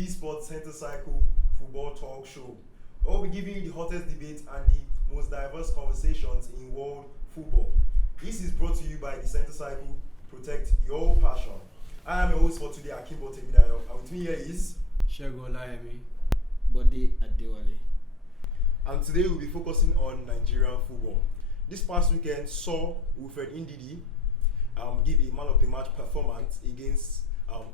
B Sports Center Cycle football talk show. We'll be giving you the hottest debates and the most diverse conversations in world football. This is brought to you by the Center Cycle. Protect your passion. I am your host for today, Akimbo Temidayo, and with me here is. Segun Olayemi, Bode Adewale. And today we'll be focusing on Nigerian football. This past weekend saw Wilfred Ndidi give a man of the match performance against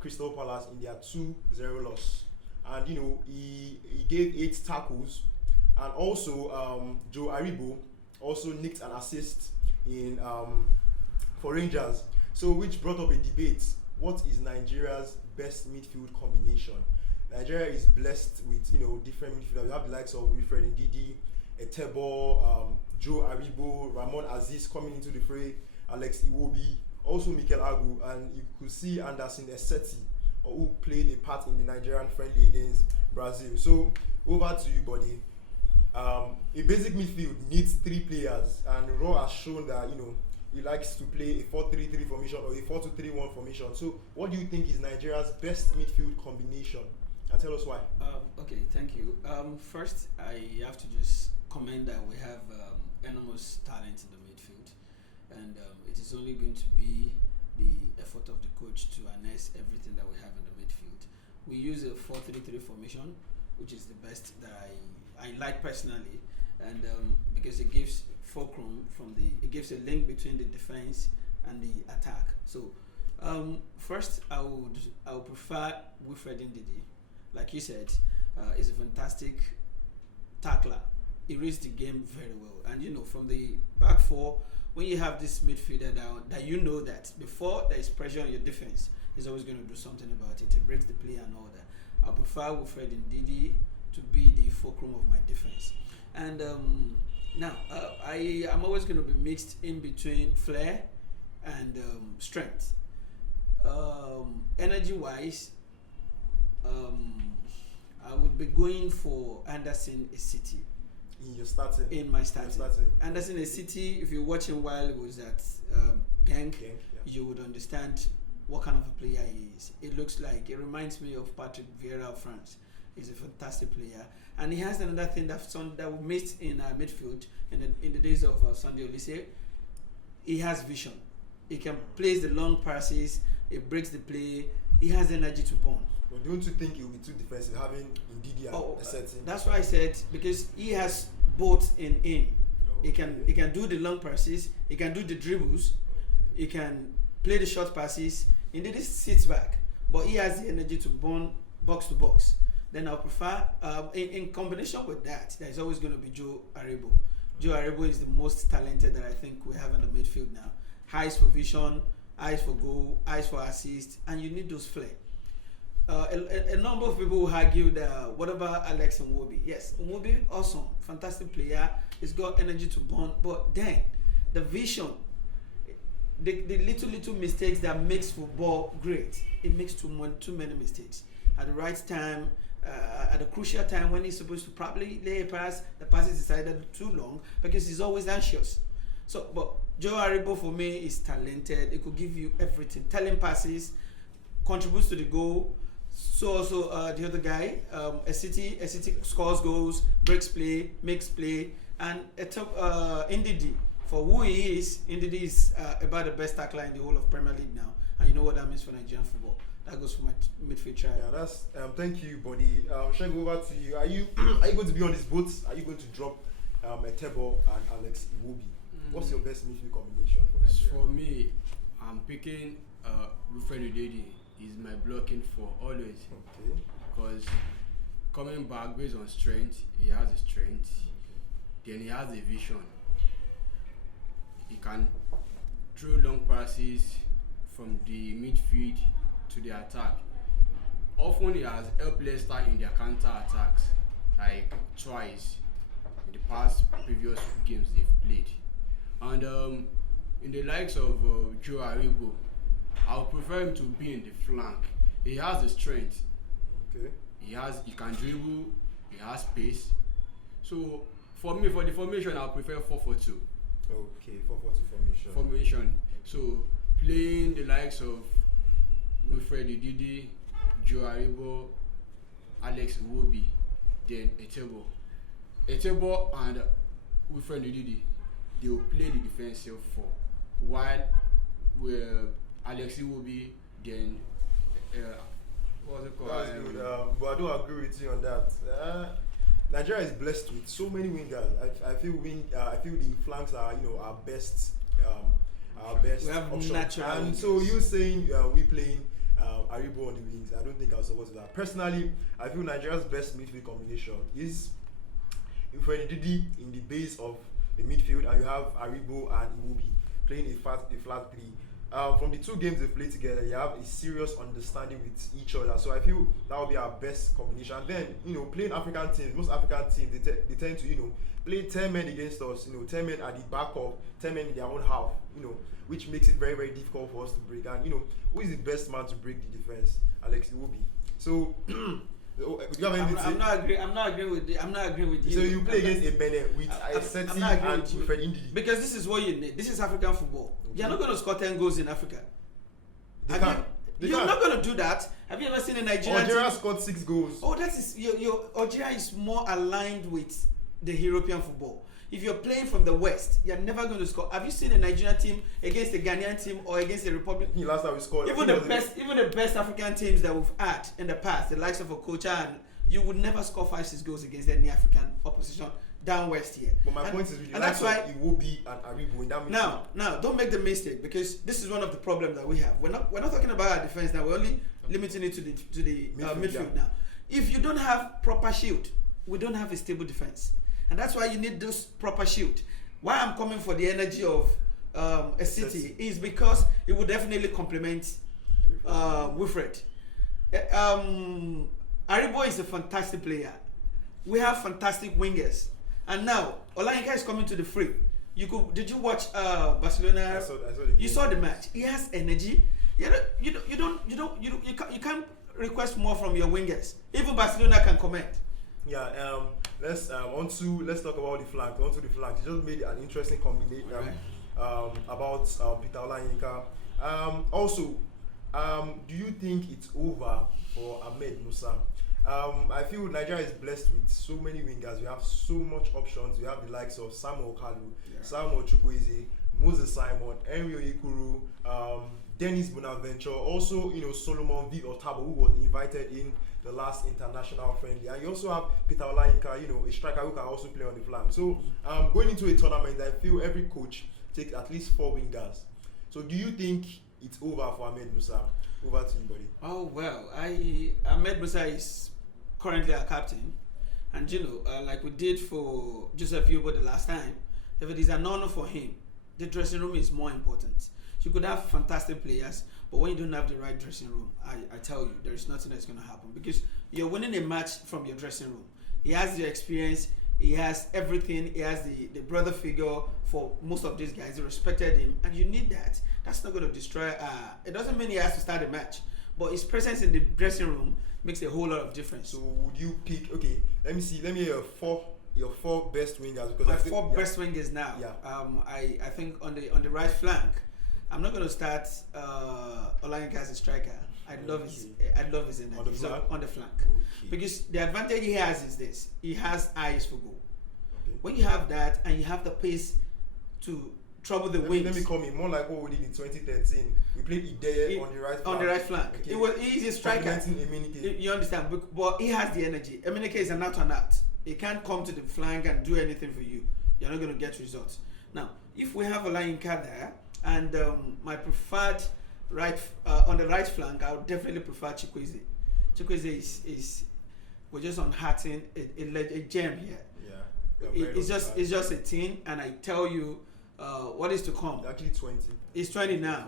Crystal Palace in their 2-0 loss. And he gave 8 tackles, and also Joe Aribo also nicked an assist in for Rangers. So which brought up a debate. What is Nigeria's best midfield combination? Nigeria is blessed with different midfielders. We have the likes of Wilfred Ndidi, Etebo, Joe Aribo, Ramon Aziz coming into the fray, Alex Iwobi, also Mikel Agu, and you could see Anderson Eseti, who played a part in the Nigerian friendly against Brazil. So over to you, buddy. A basic midfield needs 3 players, and Raw has shown that he likes to play a 4-3-3 formation or a 4-2-3-1 formation. So what do you think is Nigeria's best midfield combination? And tell us why. Okay, thank you. First, I have to just comment that we have enormous talent in the midfield, and it is only going to be the effort of the coach to harness everything that we have in the midfield. We use a 4-3-3 formation, which is the best that I like personally, and because it gives fulcrum it gives a link between the defense and the attack. So first, I would prefer Wilfred Ndidi. Like you said, is a fantastic tackler. He reads the game very well. And from the back four, when you have this midfielder down, that that before there is pressure on your defense, he's always going to do something about it. He breaks the play and all that. I prefer Wilfred Ndidi to be the fulcrum of my defense. And now, I am always going to be mixed in between flair and strength. Energy-wise, I would be going for Anderson Esiti. In my starting. Anderson Esiti, if you're watching while it was at Genk, you would understand what kind of a player he is. It reminds me of Patrick Vieira of France. He's a fantastic player. And he has another thing that we missed in midfield in the days of Sunday Oliseh. He has vision. He can place the long passes, he breaks the play, he has energy to burn. But don't you think it will be too defensive having Ndidi and Eseti? That's why I said, because he has both in him. Okay. He can do the long passes, he can do the dribbles, he can play the short passes. Ndidi sits back, but he has the energy to burn box to box. Then I'll prefer, in combination with that, there's always going to be Joe Aribo. Joe Aribo is the most talented that I think we have in the midfield now. Eyes for vision, eyes for goal, eyes for assist, and you need those flair. A number of people will argue that what about Alex Iwobi? Yes, Iwobi, awesome, fantastic player. He's got energy to burn, but then the vision, the little mistakes that makes football great, it makes too many mistakes. At the right time, at a crucial time when he's supposed to probably lay a pass, the pass is decided too long because he's always anxious. So, but Joe Aribo for me is talented. He could give you everything. Telling passes, contributes to the goal. So also the other guy, Esiti scores goals, breaks play, makes play, and Ndidi, for who he is, Ndidi is about the best tackler in the whole of Premier League now, and you know what that means for Nigerian football. That goes for my midfield trial. Yeah, that's thank you, buddy. Shall over to you. Are you going to be on this boat? Are you going to drop Etebo and Alex Iwobi? What's your best midfield combination for Nigeria? For me, I'm picking Wilfred Ndidi. He's my blocking for always. Okay. Because coming back based on strength, he has a strength. Then he has a vision. He can throw long passes from the midfield to the attack. Often he has helped Leicester in their counter attacks, like twice in the past previous games they've played. And in the likes of Joe Aribo, I would prefer him to be in the flank. He has the strength. Okay. He can dribble. He has pace. So for me, for the formation, I prefer 4-4-2. Okay, 4-4-2 formation. Formation. So playing the likes of Wilfred Ndidi, Joe Aribo, Alex Iwobi, then Etebo. Etebo and Wilfred Ndidi, they will play the defensive four, while Alex Iwobi, then what's it called? That's good. But I don't agree with you on that. Nigeria is blessed with so many wingers. I feel the flanks are our best We have option. natural And wingers. so you saying we playing Aribo on the wings? I don't think I'll support that. Personally, I feel Nigeria's best midfield combination is Wilfred Ndidi in the base of the midfield, and you have Aribo and Iwobi playing a flat three. From the two games they played together, you have a serious understanding with each other. So I feel that will be our best combination. And then, playing African teams, most African teams, they tend to, play 10 men against us, 10 men at the back of 10 men in their own half, which makes it very, very difficult for us to break. And, who is the best man to break the defense? Alex Iwobi. So, do you have anything to say? I'm not agreeing with you. So you play against a Benin with Seti I'm not agreeing and with you. Wilfred Ndidi. Because this is what you need. This is African football. Okay. You're not going to score 10 goals in Africa. They can't. You're not going to do that. Have you ever seen a Nigerian Algeria team? scored 6 goals. Oh, that is your Algeria is more aligned with the European football. If you're playing from the West, you're never going to score. Have you seen a Nigerian team against a Ghanaian team or against a Republic? Last time we scored. Even the best African teams that we've had in the past, the likes of Okocha, and you would never score 5-6 goals against any African opposition down west here. But my point is, and that's why Iwobi and Aribo in that midfield. Now, don't make the mistake, because this is one of the problems that we have. We're not talking about our defense now. We're only limiting it to the midfield now. If you don't have proper shield, we don't have a stable defense, and that's why you need this proper shield. Why I'm coming for the energy of a city is because it would definitely complement Wilfred. Aribo is a fantastic player. We have fantastic wingers. And now Olayinka is coming to the free. Did you watch Barcelona? I saw the game. You saw the match. He has energy. You can't request more from your wingers. Even Barcelona can comment. Yeah. Let's talk about the flank. Onto the flank. You just made an interesting combination about Peter Olayinka. Also, do you think it's over for Ahmed Musa? I feel Nigeria is blessed with so many wingers. We have so much options. We have the likes of Samuel Kalu, Samuel Chukwueze, Moses Simon, Henry Oyekuru, Dennis Bonaventure, also Solomon V. Otabo, who was invited in the last international friendly. And you also have Peter Olayinka, a striker who can also play on the flank. So going into a tournament, I feel every coach takes at least 4 wingers. So do you think it's over for Ahmed Musa? Over to you, buddy. Oh well, Ahmed Musa is currently our captain, and like we did for Joseph Yobo the last time, if it is an honor for him, the dressing room is more important. You could have fantastic players, but when you don't have the right dressing room, I tell you, there is nothing that's going to happen, because you're winning a match from your dressing room. He has the experience, he has everything, he has the brother figure for most of these guys. They respected him, and you need that. That's not going to destroy. It doesn't mean he has to start a match, but his presence in the dressing room makes a whole lot of difference. So would you pick? Okay, let me hear your four best wingers, because My 4 best wingers now. Yeah. I think on the right flank, I'm not going to start Olayinka as a striker. I love his energy. On the flank? On the flank. Okay. Because the advantage he has is this: he has eyes for goal. Okay. When you have that and you have the pace to trouble the wings. Let me come in more like what we did in 2013. We played Ideye on the right flank. On the right flank. Okay. He's a striker. Complementing Emenike. You understand? But he has the energy. Emenike is an out and out. He can't come to the flank and do anything for you. You're not going to get results. Now, if we have Olayinka there, and my preferred on the right flank, I would definitely prefer Chukwueze. Chukwueze is we're just unhearting a gem here. Yeah. It's just a teen, and I tell you, what is to come. He's actually 20. He's 20 now.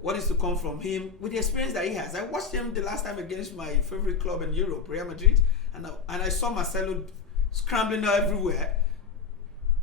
What is to come from him with the experience that he has? I watched him the last time against my favorite club in Europe, Real Madrid, and I saw Marcelo scrambling everywhere.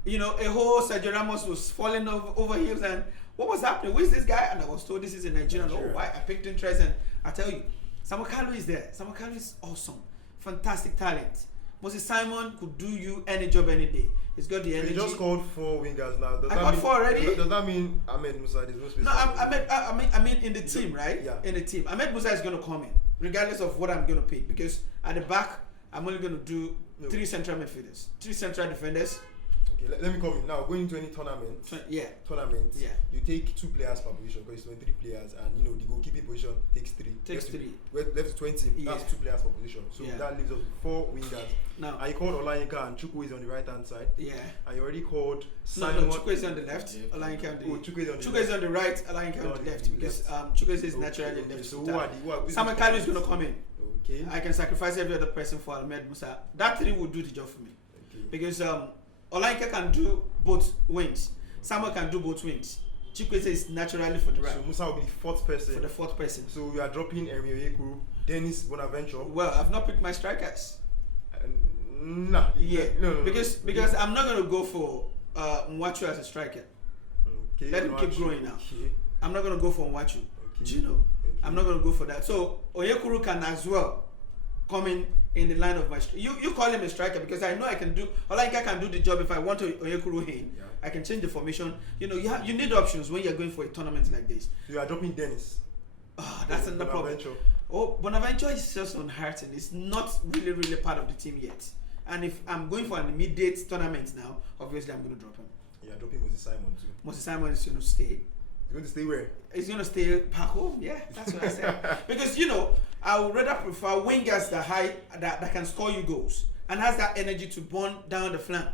A whole Sergio Ramos was falling over heels, and what was happening? Who is this guy? And I was told this is a Nigerian. Oh, why? I picked interest, and I tell you, Samuel Kalu is there. Samuel Kalu is awesome, fantastic talent. Moses Simon could do you any job any day. He's got the energy. They just called 4 wingers now. I called 4 already. Does that mean Ahmed Musa? There's no space. No, I mean in the team, right? Yeah. In the team, Ahmed Musa is going to come in. regardless of what I'm going to pick. Because at the back, I'm only going to do 3 central midfielders, 3 central defenders. Okay, let me come in now. Going into any tournament, Yeah. you take 2 players per position because it's 23 players, and the goalkeeping position takes 3. Takes 3. Left to 20. Yeah. That's 2 players per position. So Yeah. that leaves us with 4 wingers. Now, And you called Olayinka and Chukwu is on the right hand side. yeah. And you already called No, Simon. Chukwu is on the left. Yeah. Olayinka on the Chukwu is on the Chukwu left. is on the right. Olayinka on the left because Chukwu is naturally left. So who are the Samuel Kalu is going to come in. Okay. I can sacrifice every other person for Ahmed Musa. That 3 will do the job for me Okay. because Olayinka can do both wings. Samuel can do both wings. Chukwueze is naturally for the right. So Musa will be the 4th person. For the 4th person. So you are dropping Emi Oyekuru, Dennis Bonaventure. Well, I've not picked my strikers. Nah. No. Because I'm not going to go for Nwachu as a striker. Okay. Let him keep growing now. Okay. I'm not going to go for Nwachu. Okay. Do you know? Okay. I'm not going to go for that. So Oyekuru can as well come in the line of my you call him a striker because I know I can do Olayinka can do the job if I want Oyekuru in. Yeah. I can change the formation. You need options when you're going for a tournament like this. So you are dropping Dennis. That's another problem. Oh, Bonaventure is just on Harton. It's not really part of the team yet. And if I'm going for an immediate tournament now, obviously I'm going to drop him. You are dropping Moses Simon too. Moses Simon is going to stay. He's going to stay where? He's going to stay back home. Yeah, that's what I said. Because I would rather prefer wingers that can score you goals and has that energy to burn down the flank.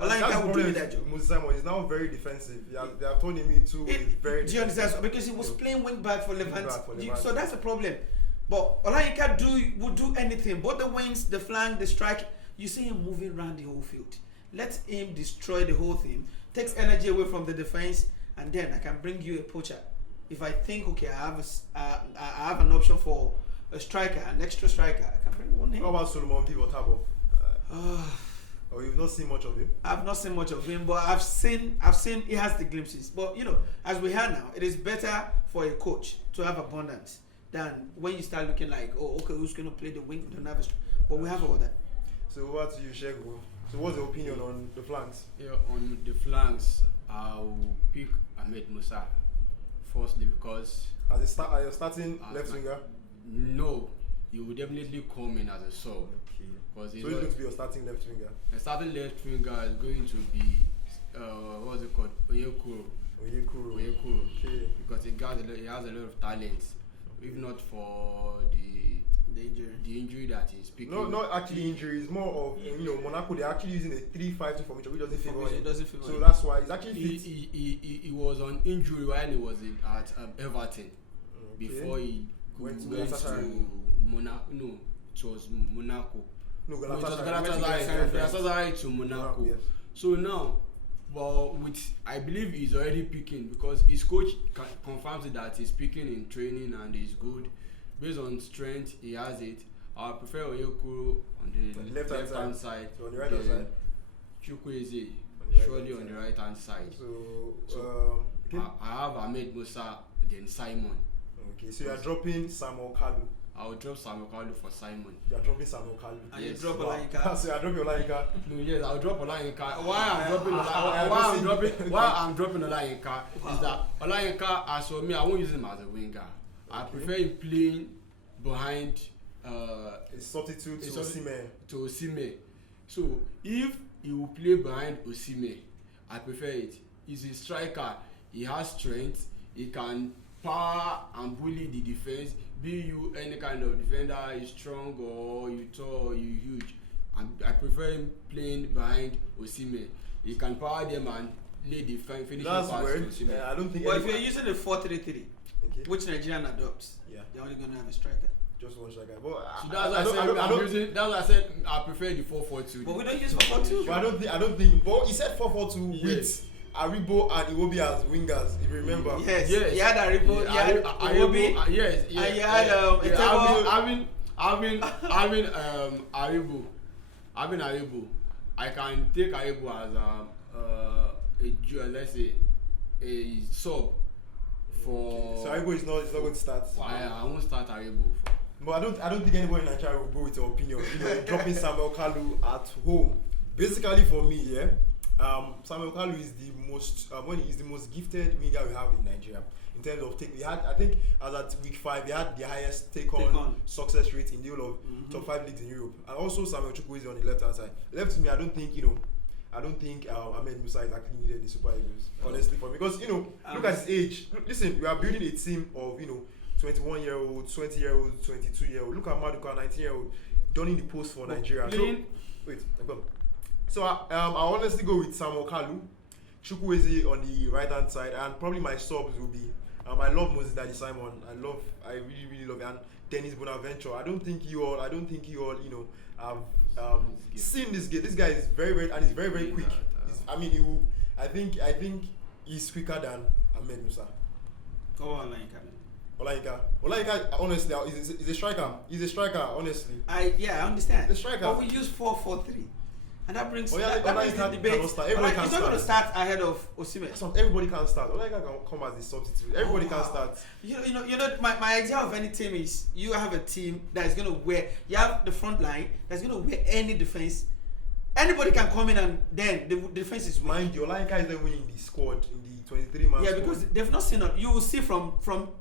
Olayinka will do that job. Moses Simon is now very defensive. They have turned him into a very. Do you understand? Because he was playing wing back for Levante. Levante. So that's the problem. But Olayinka would do anything. Both the wings, the flank, the strike. You see him moving around the whole field. Let him destroy the whole thing. Takes energy away from the defense, and then I can bring you a poacher. If I think, okay, I have an option for a striker, an extra striker, I can bring one in. How about Solomon Vivotabo? Or you've not seen much of him? I've not seen much of him, but I've seen he has the glimpses. But as we have now, it is better for a coach to have abundance than when you start looking like, oh, okay, who's going to play the wing? We don't have but we have all that. So what do you, Shego? So what's your opinion on the flanks? Yeah, on the flanks, I'll pick Ahmed Musa. Firstly, because Are you starting left winger? No, he will definitely come in as a sub. Okay. Because So he's going to be your starting left winger. the starting left winger is going to be what's it called? Oyekuru. Okay. Because he has a lot of talent. If not for the injury that he's picking. No, not actually injury. It's more of Monaco. They're actually using a 3-5-2 formation, which doesn't favor him. It doesn't favor So him. that's why he's actually fit. He was on injury while he was at Everton before he Went to went Galatasaray. to Monaco. No, it was Monaco. No, No, it was Galatasaray. Galatasaray to Monaco. Yes. So now, but I believe he's already picking because his coach confirms it that he's picking in training and he's good. Based on strength, he has it. I prefer Oyekuru on the left hand side. So on the right hand side. Chukwueze right surely hand on the side. right hand side. So okay. I have Ahmed Musa, then Simon. Okay, so you are dropping Samuel Kalu. I will drop Samuel Kalu for Simon. You are dropping Samuel Kalu. And you Yes. drop Wow. Olayinka. So you are dropping Olayinka. No, yes, I'll drop Olayinka. Why I'm dropping Olayinka is that Olayinka, as for me, I won't use him as a winger. I prefer him playing behind It's substitute to Osimhen. So if he will play behind Osimhen, I prefer it. He's a striker. He has strength. He can power and bully the defense. Be you any kind of defender, you strong or you tall or you huge. I prefer him playing behind Osimhen. He can power them and lay the finishing pass That's to weird. Osimhen. I don't think. Well, if you're using the 4-3-3, okay. which Nigerian adopts, Yeah. they're only going to have a striker. Just one striker. But So that's why I said I prefer the 4-4-2. But we don't use 4-4-2. But I don't think. But he said 4-4-2 Yes. with Aribo and Iwobi as wingers. If you remember. Yes. Yes. You had Aribo, you had Iwobi, yes, and you had Etebo. Having Aribo, I can take Aribo as let's say a sub for. So Aribo is not going to start. I won't start Aribo. But I don't think anyone in Nigeria will go with your opinion. Dropping Samuel Kalu at home. Basically, for me, Samuel Kalu is the most is the most gifted winger we have in Nigeria. in terms of take. I think as at week 5, they had the highest take Take-on. on success rate in the whole of top 5 leagues in Europe. And also Samuel Chukwueze on the left hand side. Left to me, I don't think Ahmed Musa is actually needed in the Super Eagles. Honestly, for me, because look at his age. Listen, we are building a team of 21-year-olds, 20-year-olds, 22-year-olds. Look at Maduka, 19-year-old, done in the post for Nigeria. So, wait, I'm gone. So I honestly go with Samuel Kalu, Chukwueze on the right hand side, and probably my subs will be. I love Moses Daddy Simon. I really love it. And Dennis Bonaventure. I don't think you all, have seen this guy. This guy is very, and he's very quick. I think he's quicker than Ahmed Musa. Go on, Olayinka, honestly, he's a striker. He's a striker, honestly. I understand. The striker. But we use 4-4-3. And that brings Olayinka the debate. cannot start. Everybody can He's not going to start ahead of Osimhen. Everybody can start. Olayinka can come as a substitute. Everybody can start. My idea of any team is you have a team that is going to wear. You have the front line that's going to wear any defense. Anybody can come in and then the defense is weak. Mind you, Olayinka is the winning the squad in the 23-man Yeah, squad. because they've not seen it. You will see from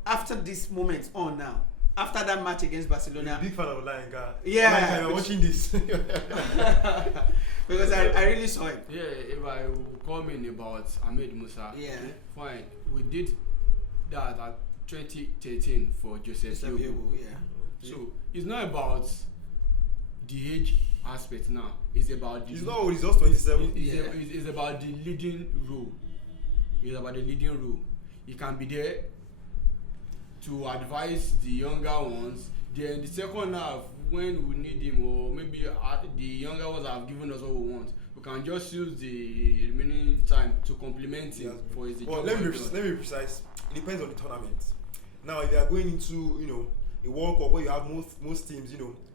after this moment on now. After that match against Barcelona. Big fan of Olayinka. Yeah. Olayinka, you're watching this. Because I really saw it. Yeah, if I comment about Ahmed Musa, Yeah. fine. We did that at 2013 for Joseph Yobo. Yeah. So it's not about the age aspect now. It's about the. He's not old, he's just 27. It's about the leading role. It's about the leading role. He can be there to advise the younger ones. Then the second half, when we need him, or maybe the younger ones have given us what we want, we can just use the remaining time to complement him for his job. Let me be precise. It depends on the tournament. Now, if you are going into a World Cup where you have most teams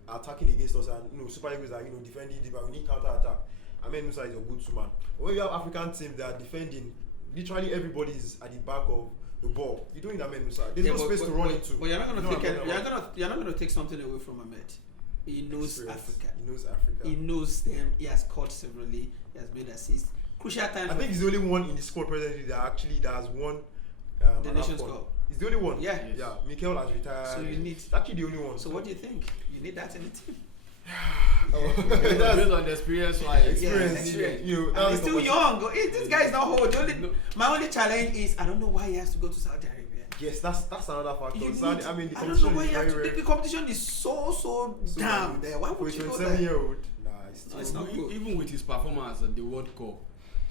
attacking against us, and Super Eagles are defending deep, and we need counter attack. Ahmed Musa is a good man. But when you have African teams that are defending, literally everybody is at the back of the ball. You don't need Ahmed Musa. There's no space to run into. But you're not going to take something away from Ahmed. He knows Africa. He knows Africa. He knows them. He has scored severally. He has made assists. Crucial time. I think he's the only one in the squad presently that has won the Nations Cup. He's the only one. Yeah. Yes. Yeah. Mikel has retired. So you need. It's actually the only one. So what do you think? You need that in the team. Based on the experience, experience. And he's still young. This guy is not old. My only challenge is I don't know why he has to go to Saudi Arabia. Yes, that's another factor. The I don't know competition why is you have very to. The competition is so down there. Why would you go there? 27-year-old. It's not good. Even with his performance at the World Cup,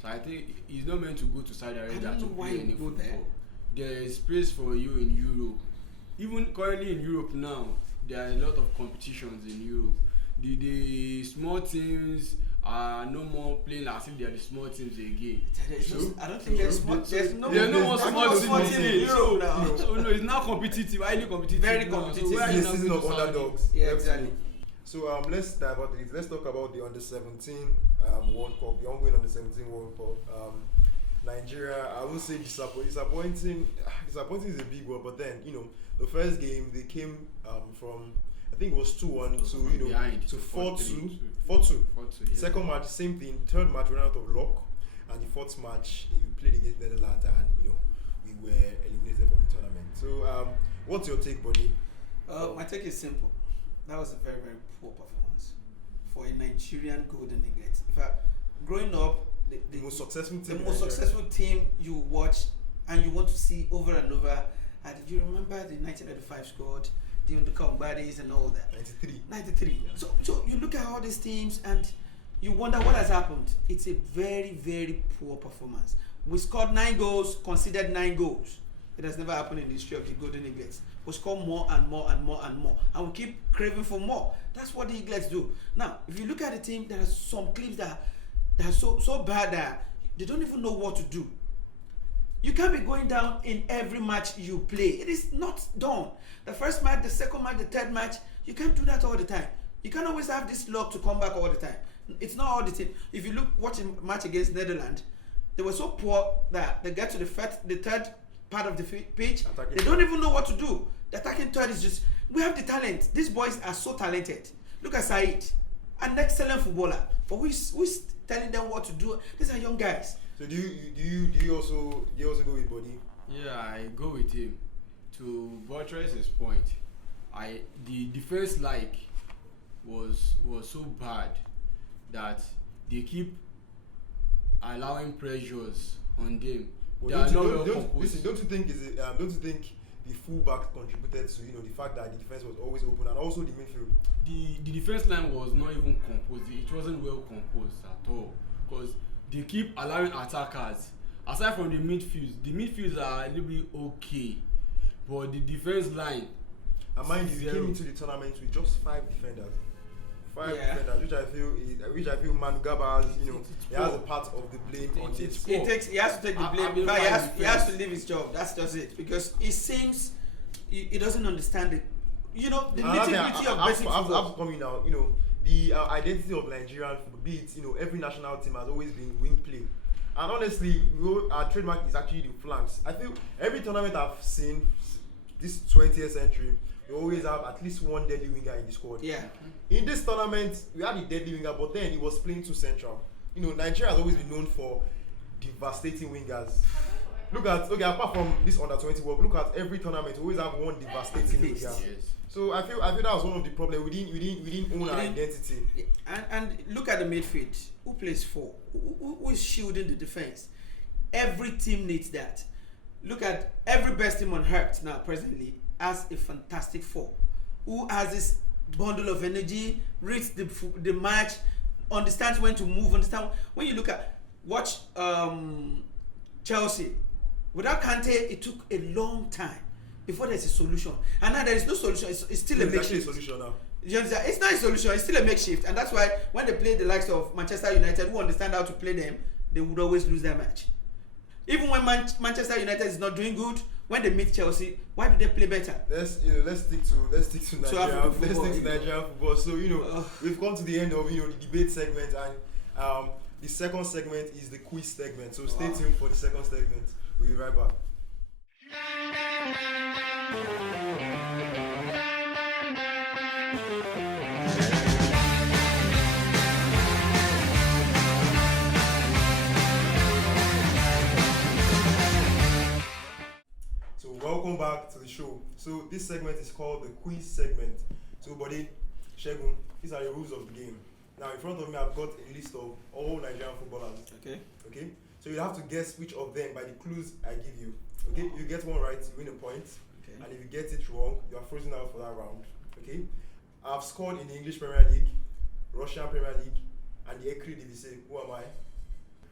so I think he's not meant to go to Saudi Arabia to play any football. There is space for you in Europe. Even currently in Europe now, there are a lot of competitions in Europe. The small teams are no more playing as if they are the small teams again. I don't think there's small. There's no more small teams in Europe now. So no, it's now competitive, highly competitive. Very competitive. So It's the season of underdogs. Yeah, exactly. So let's dive into it. Let's talk about the under-17 World Cup, the ongoing under-17 World Cup. Nigeria, I would say disappointing. Disappointing is a big word, but then the first game they came from, I think it was 2-1 to 4-2. 4-2. Yeah. Second match, same thing. Third match, we ran out of luck, and the fourth match we played against Netherlands, and we were eliminated from the tournament. So, what's your take, buddy? My take is simple. That was a very, very poor performance for a Nigerian Golden Eagles. In fact, growing up, The most successful team. The most successful team you watch and you want to see over and over. And do you remember the 1995 squad, the Nduka and all that? 93. Yeah. So you look at all these teams and you wonder what has happened. It's a very, very poor performance. We scored 9 goals, conceded 9 goals. It has never happened in the history of the Golden Eagles. We score more and more and more and more. And we keep craving for more. That's what the Eagles do. Now, if you look at the team, there are some clips that are so bad that they don't even know what to do. You can't be going down in every match you play. It is not done. The first match, the second match, the third match, you can't do that all the time. You can't always have this luck to come back all the time. It's not all the time. If you watch a match against Netherlands, they were so poor that they get to the third part of the pitch. They don't even know what to do. The attacking third is just, we have the talent. These boys are so talented. Look at Said, an excellent footballer. But who's telling them what to do? These are young guys. So do you also go with Body? Yeah, I go with him. To buttress his point, the defense was so bad that they keep allowing pressures on them. They are not well composed. Listen, don't you think don't you think the fullback contributed to the fact that the defense was always open, and also the midfield? The defense line was not even composed. It wasn't well composed at all because they keep allowing attackers. Aside from the midfields are a little bit okay, but the defense line. And mind you, we came into the tournament with just 5 defenders. Five defenders, which I feel Manu Gaba has, he has a part of the blame on this. He has to take the blame. In fact, he has to leave his job. That's just it. Because it seems he doesn't understand it. The nitty-gritty of basic football. After coming out, the identity of Nigerian football, be it, every national team has always been wing play. And honestly, our trademark is actually the flanks. I feel every tournament I've seen this 20th century, we always have at least one deadly winger in the squad. Yeah. In this tournament, we had a deadly winger, but then he was playing too central. Nigeria has always been known for devastating wingers. Apart from this under-20 world, look at every tournament. We always have one devastating winger. Yes. So I feel that was one of the problems. We didn't own our identity. And look at the midfield. Who plays 4? Who is shielding the defense? Every team needs that. Look at every best team on earth now presently has a fantastic 4 who has this bundle of energy, reads the match, understands when to move, when you watch Chelsea. Without Kante, it took a long time before there's a solution, and now there is no solution. It's still a makeshift solution now. It's not a solution. It's still a makeshift, and that's why when they play the likes of Manchester United, who understand how to play them, they would always lose their match. Even when Manchester United is not doing good, when they meet Chelsea, why do they play better? Let's stick to Nigerian football. So we've come to the end of the debate segment, and the second segment is the quiz segment. So stay tuned for the second segment. We'll be right back. So welcome back to the show. So this segment is called the quiz segment. So buddy, Shegun, these are the rules of the game. Now in front of me I've got a list of all Nigerian footballers. Okay. So you have to guess which of them by the clues I give you. Okay? You get one right, you win a point. Okay. And if you get it wrong, you are frozen out for that round. Okay? I've scored in the English Premier League, Russian Premier League, and the Ekri Divisie. Who am I?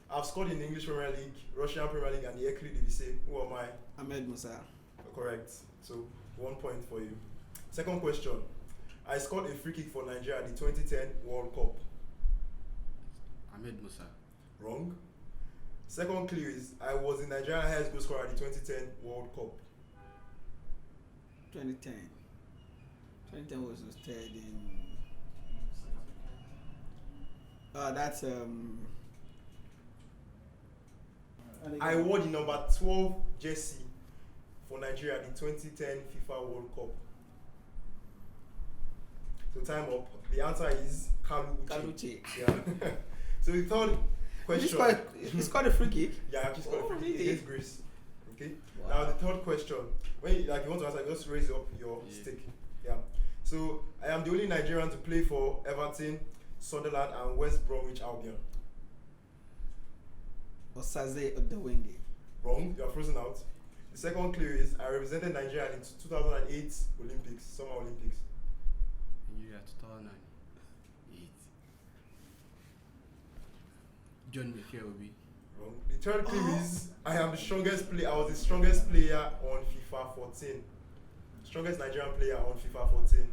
I've scored in the English Premier League, Russian Premier League, and the Ekri Divisie. Who am I? Ahmed Musa. Correct. So 1 point for you. Second question. I scored a free kick for Nigeria at the 2010 World Cup. Ahmed Musa. Wrong. Second clue is I was the Nigerian highest goal scorer at the 2010 World Cup. 2010. 2010 was hosted in. That's I wore the number 12 jersey for Nigeria at the 2010 FIFA World Cup. So time up. The answer is Kaluche. Yeah. So the third question. He scored a free kick. Yeah, actually scored a free kick against Greece. Okay. Wow. Now the third question. When you want to answer, just raise up your stick. Yeah. So I am the only Nigerian to play for Everton, Sunderland, and West Bromwich Albion. Osaze Odewenge. Wrong. You are frozen out. The second clue is I represented Nigeria in 2008 Olympics, Summer Olympics. Nigeria 2008. John Mikeobi. Wrong. The third clue is I am the strongest player. I was the strongest player on FIFA 14. Strongest Nigerian player on FIFA 14.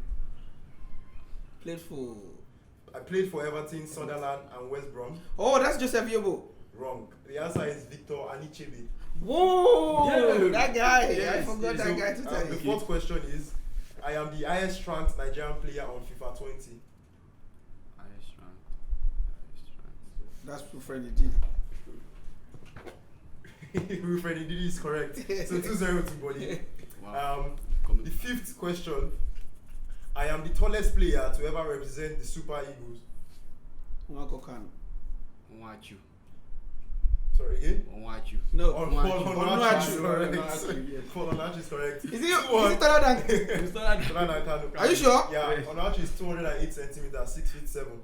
I played for Everton, Sunderland, and West Brom. Oh, that's Joseph Yobo. Wrong. The answer is Victor Anichebe. Whoa! Yeah. That guy. Yes. I forgot that guy to tell The you. fourth question is I am the highest ranked Nigerian player on FIFA 20. Highest ranked. That's Fufred Ndidi. Wilfred Ndidi is correct. So 2-0 to Body. Wow. The fifth question. I am the tallest player to ever represent the Super Eagles. Nwako Kanu. Nwachu. Sorry, again? Onwachu. No. Paul Onuachu. is correct. Paul Onuachu is correct. Is it taller than? Ghana Kanu. Are you sure? Yeah, Onuachu is 208 centimeters, 6 feet 7.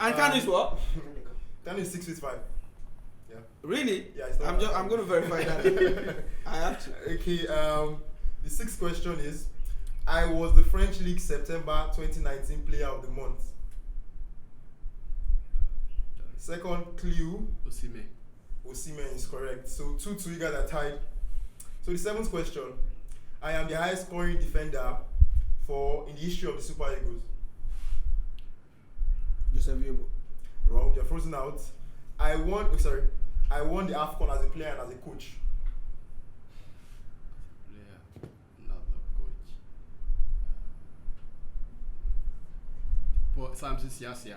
And Kanu is what? Kanu is 6 feet 5. Yeah. Really? Yeah, it's not I'm going to verify that. I have to. Okay, the sixth question is, I was the French League September 2019 Player of the Month. Second clue, Osimhen. is correct. So 2-2, you guys are tied. So the seventh question, I am the highest scoring defender in the history of the Super Eagles. Joseph Yobo. Wrong, you're frozen out. I won the AFCON as a player and as a coach. Player, not the coach. But Samson Siasia.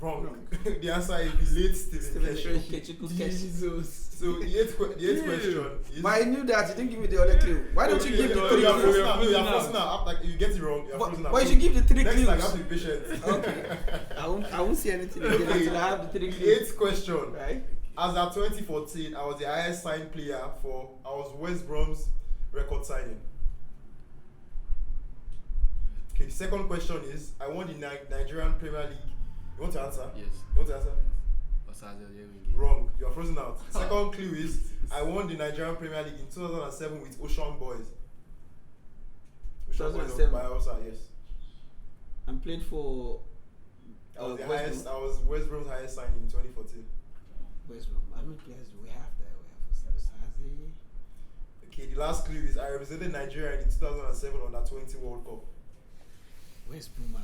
Wrong. The answer is the late Stephen Keshi. Jesus. So the eighth question is. But I knew that. You didn't give me the other clue. Why don't you give the three You are clues? frozen out. After you get it wrong, you are frozen out. But you should give the three Next clues. time, you have to be patient. Okay. I won't see anything again Okay. until I have the three The clues. eighth question. Right? As at 2014, I was the highest signed player I was West Brom's record signing. Okay, the second question is, I won the Nigerian Premier League. You want to answer? Yes. You want to answer? Osaze Oyewingi. Wrong. You are frozen out. Second clue is, I won the Nigerian Premier League in 2007 with Ocean Boys. Ocean Boys of 2007. Bayelsa, yes. And played for. I was West Brom. I was West Brom's highest signing in 2014. West Brom. How many players do we have there? We have Osaze. Okay, the last clue is, I represented Nigeria in the 2007 Under-20 World Cup. West Brom.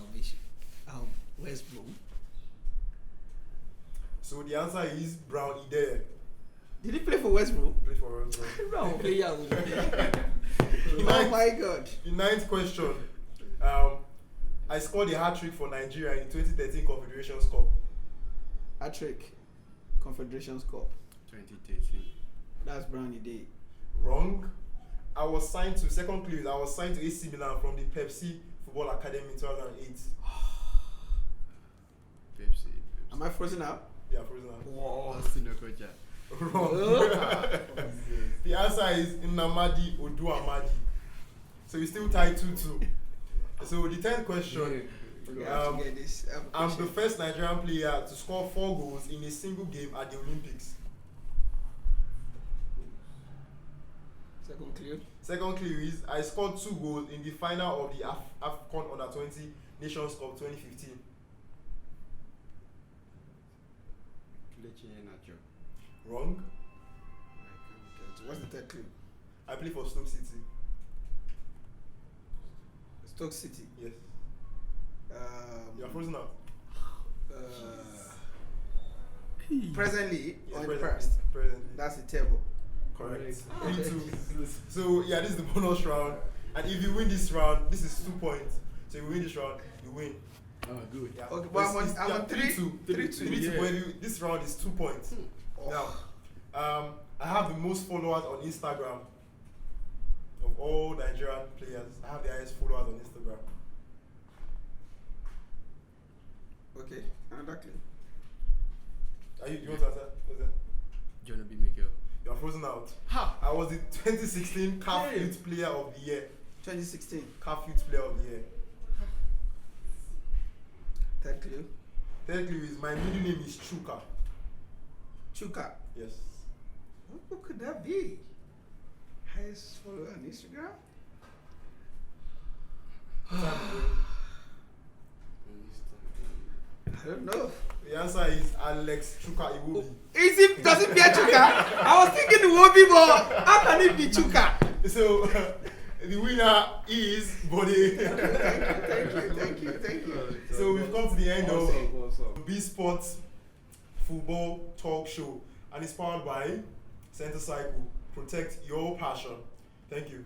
West Brom. So the answer is Brown Ide. Did he play for West Brom? Play for West Brom. Brown player. Oh my God. The ninth question. I scored a hat-trick for Nigeria in 2013 Confederations Cup. Hat-trick. Confederations Cup. 2013. That's Brownie Day. Wrong. I was signed to AC Milan from the Pepsi Football Academy in 2008. Pepsi. Am I frozen out? Yeah, frozen out. Whoa. Sinokocha. Wrong. The answer is Nnamdi Oduamadi. So we still tied 2-2. So the 10th question. We have to get this. I'm the first Nigerian player to score 4 goals in a single game at the Olympics. Second clue. Second clue is, I scored 2 goals in the final of the AFCON Under-20 Nations Cup 2015. Kelechi Iheanacho. Wrong. What's the third clue? I play for Stoke City. Stoke City. Yes. You are frozen out. Presently Yes, on presently. first. Presently. That's the table. Correct. 3-2. So yeah, this is the bonus round. And if you win this round, this is 2 points. So if you win this round, you win. Oh, good. Yeah. Okay, but I'm on 3-2. 3-2. Yeah. But this round is 2 points. Oh. Now, I have the most followers on Instagram of all Nigerian players. I have the highest followers on Instagram. Okay, another clue. You want to answer? What's that? John Obi Mikel. You are frozen out. Ha! I was the 2016 CAF Hey. Youth Player of the Year. 2016. CAF Youth Player of the Year. Third clue. Third clue is, my middle name is Chuka. Chuka. Yes. Who could that be? Highest follower on Instagram? I don't know. The answer is Alex Chuka Iwobi. Does it be a Chuka? I was thinking it would be, but how can it be Chuka? So the winner is Bode. Thank you. So we've come to the end Awesome. of B Sports Football Talk Show, and it's powered by Center Cycle. Protect your passion. Thank you.